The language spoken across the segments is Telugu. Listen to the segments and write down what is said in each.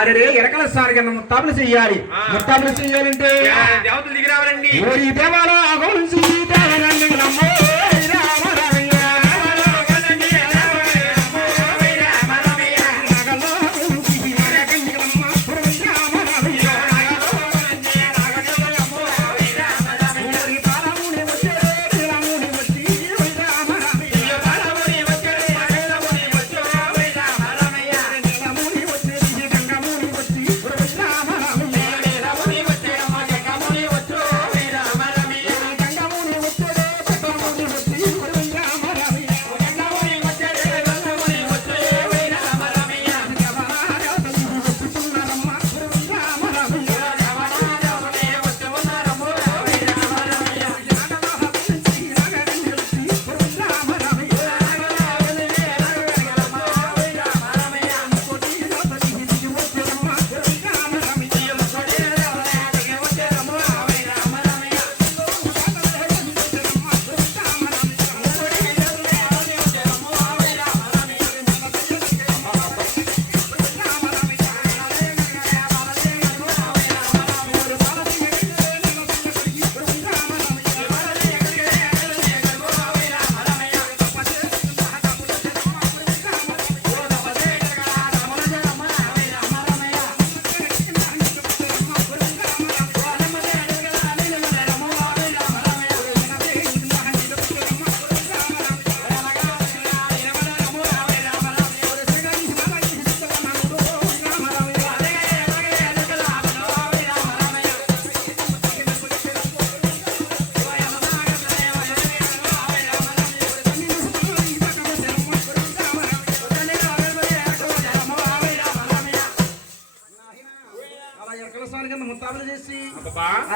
అరే ఎరకల సార్ కింద ముత్తాబులు చెయ్యాలి. ముత్తాబులు చెయ్యాలంటే దేవతలు దిగి రావాలండి.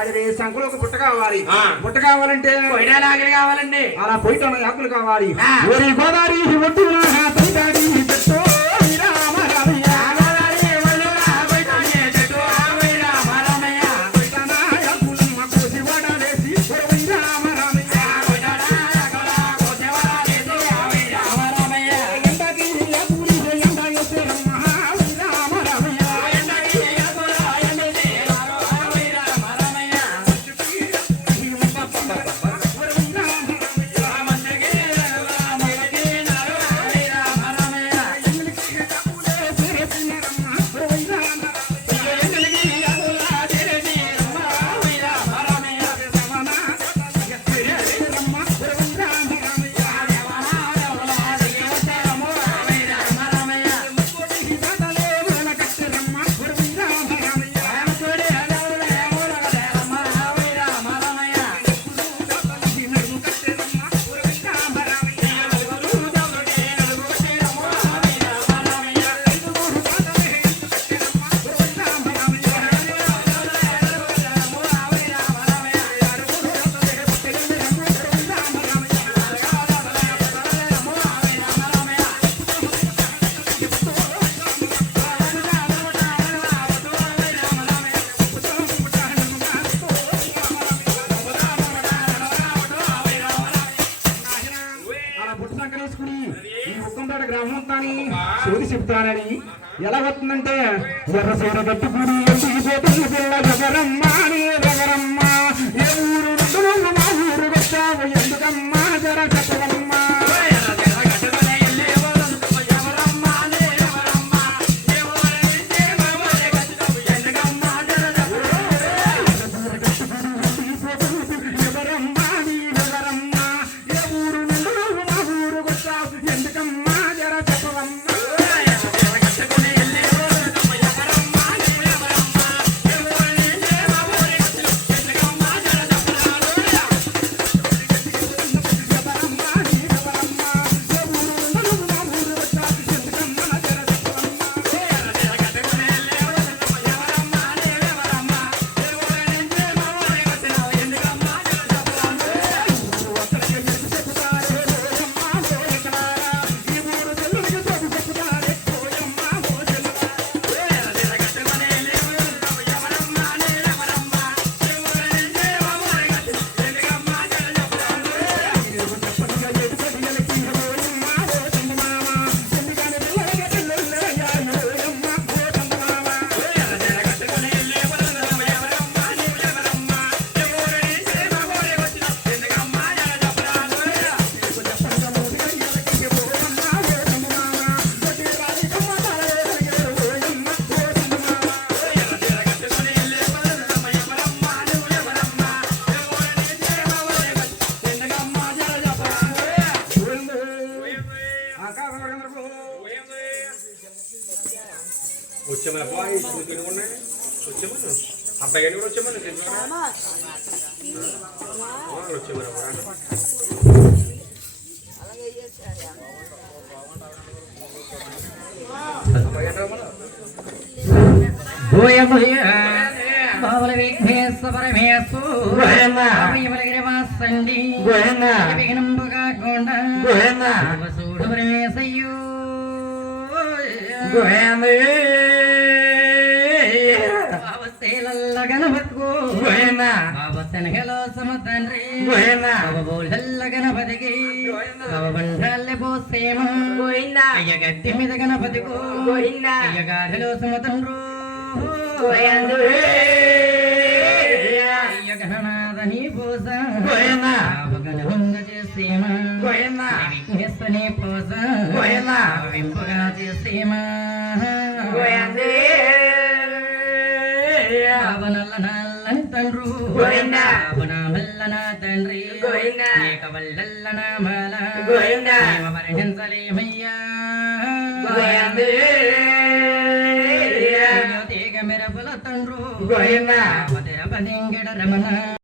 అది సంఖలో ఒక బుట్ట కావాలి. బుట్ట కావాలంటే ఆకులు కావాలండి. అలా పోయిట ఆకులు కావాలి. గోదావరి ఒడ్డున పెట్టు సోది చెప్తానని ఎలా వస్తుందంటే ఎర్ర సోడ కట్టుకుని రగరమ్మ ఏ ఊరు మా ఊరు వచ్చావు ఎందుకమ్మా జర చెప్పవమ్మా వచ్చామని అబ్బాయి తినుకున్నా వచ్చామను అబ్బాయి గారిని కూడా వచ్చామని తెలుసుకున్నా వచ్చామని బాబుల విఘ్నేశ్వ పరమేశ్వ గిరివాసండి విఘ్నంబుగా కొండ చూడు పరమేశయ్యో బాబసేలల్ల గణపతికో బాబ శనగలో సమ తండ్రి బాబ బోళ్ళల్ల గణపతికి బాబ బండాలే పోసేమ అయ్య గట్టి మీద గణపతికో అయ్య గాడిలో సమ తండ్రు అయ్య గణనాథని పూజ బాబ గణహుంగ చేసేమ విఘ్నేశ్వని పూజ వింపుగా చేసేమ బాబనల్ల నల్లని తండ్రు బాబన మల్లన తండ్రి ఏక వల్లల్ల నామల వర్ణించలేమయ్యా తీగ మెరపుల తండ్రు పదింగిడ రమణ